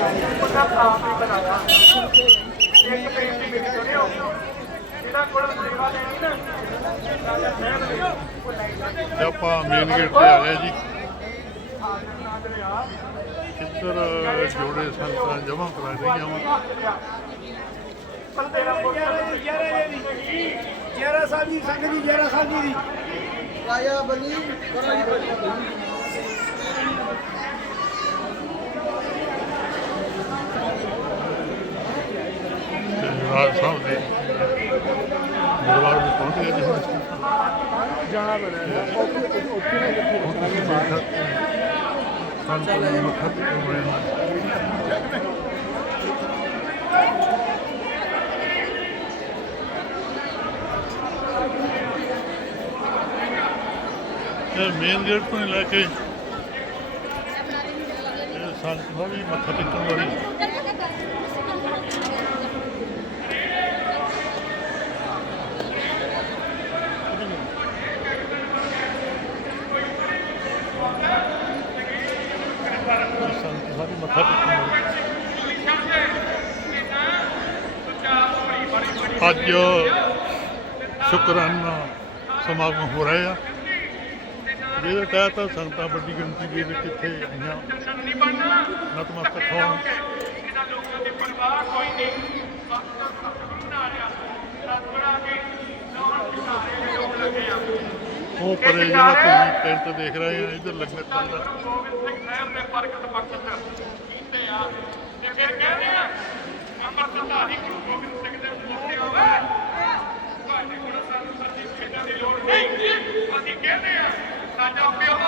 ਆਪ ਹੀ ਬਣਾਇਆ ਇੱਕ ਕੋਲ ਸੇਵਾ ਨਾ ਮੇਨ ਗੇਟ ਤੇ ਆ ਗਏ ਜੀ। ਇੱਧਰ ਜੋੜੇ ਸੰਤਾਂ ਜਮ੍ਹਾਂ ਕਰਾ ਗਈਆਂ ਵਾ ਬੰਦੇ ਦਾ ਪੁੱਤਰ ਜੇਰਾ ਸਾਹਿਬ ਜੀ ਸੰਗਤ ਜੀ। ਜੇਰਾ ਸਾਹਿਬ ਜੀ ਦੀ ਰਾਜਾ ਬਲੀ ਤੇ ਸਾਹਿਬ ਦੇ ਦਰਬਾਰ ਵਿੱਚ ਪਹੁੰਚ ਗਏ ਜੀ ਹੁਣ ਅਸੀਂ। ਜਾਣਾ ਬਣਾ ਉੱਥੇ ਉੱਥੇ ਨਾ ਜਿੱਥੇ ਰੁਕਣਾ ਬਾਹਰ ਸੰਤਾਂ ਦੇ ਮੱਥਾ ਟੇਕਣ ਵਾਲੇ ਨੂੰ ਇਹ ਮੇਨ ਗੇਟ ਤੋਂ ਲੈ ਕੇ ਸੰਤ ਵੀ ਮੱਥਾ ਟੇਕਣ ਵਾਲੀ ਸੰਤ ਸਾਰੀ ਮੱਥਾ ਟੇਕਣ ਅੱਜ ਸ਼ੁਕਰਾਨਾ ਸਮਾਗਮ ਹੋ ਰਿਹਾ ਆ। ਜਿਹਦੇ ਤਹਿਤ ਸੰਗਤਾਂ ਵੱਡੀ ਗਿਣਤੀ ਦੇ ਵਿੱਚ ਇੱਥੇ ਆਈਆਂ। ਨਤਮਸਤਕ ਹੋਣ। ਇਹਨਾਂ ਲੋਕਾਂ ਦੀ ਪਰਵਾਹ ਕੋਈ ਨਹੀਂ ਉਹ ਪਰੇ ਜਿਹੜਾ ਤੁਸੀਂ ਟੈਂਟ ਦੇਖ ਰਹੇ ਆ, ਇੱਧਰ ਲੰਗਰ ਚੱਲਦਾ। ਸਾਡਾ ਪਿਓ।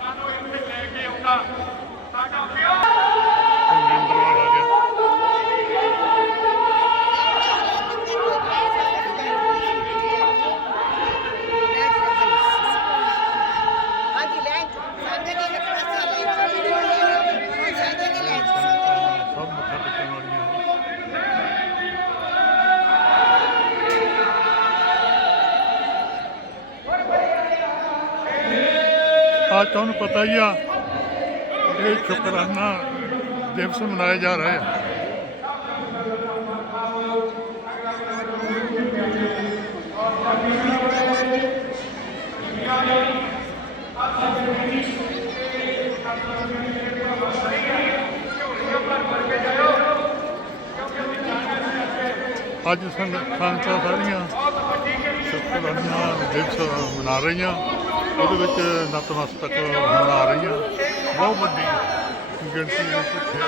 ਸਾਨੂੰ ਇੱਥੇ ਲੈ ਕੇ ਆਉਂਦਾ। ਆ ਤੁਹਾਨੂੰ ਪਤਾ ਹੀ ਆ ਇਹ ਸ਼ੁਕਰਾਨਾ ਦਿਵਸ ਮਨਾਇਆ ਜਾ ਰਿਹਾ ਆ। ਅੱਜ ਸੰਗ ਸੰਗਤਾਂ ਸਾਰੀਆਂ ਸ਼ੁਕਰਾਨਾ ਦਿਵਸ ਮਨਾ ਰਹੀਆਂ। ਉਹਦੇ ਵਿੱਚ ਨਤਮਸਤਕ ਮਨਾ ਰਹੀਆਂ। ਬਹੁਤ ਵੱਡੀ ਗਿਣਤੀ ਵਿੱਚ ਇੱਥੇ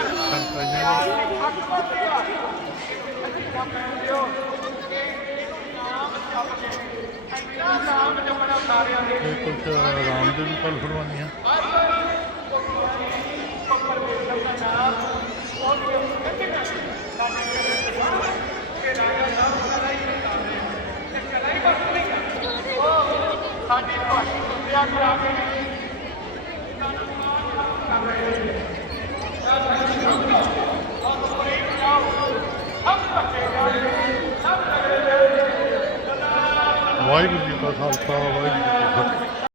ਨੇ ਕੁਝ ਰਾਮ ਦੇ ਵੀ ਕੱਲ ਫਰਮਾਨੀਆਂ ਸਾਡੀ ਭਾਸ਼ੀ ਸੁਣਿਆ ਕਰਾ ਕੇ ਵਾਹਿਗੁਰੂ ਜੀ ਕਾ ਖਾਲਸਾ ਵਾਹਿਗੁਰੂ ਜੀ ਕੀ ਫਤਿਹ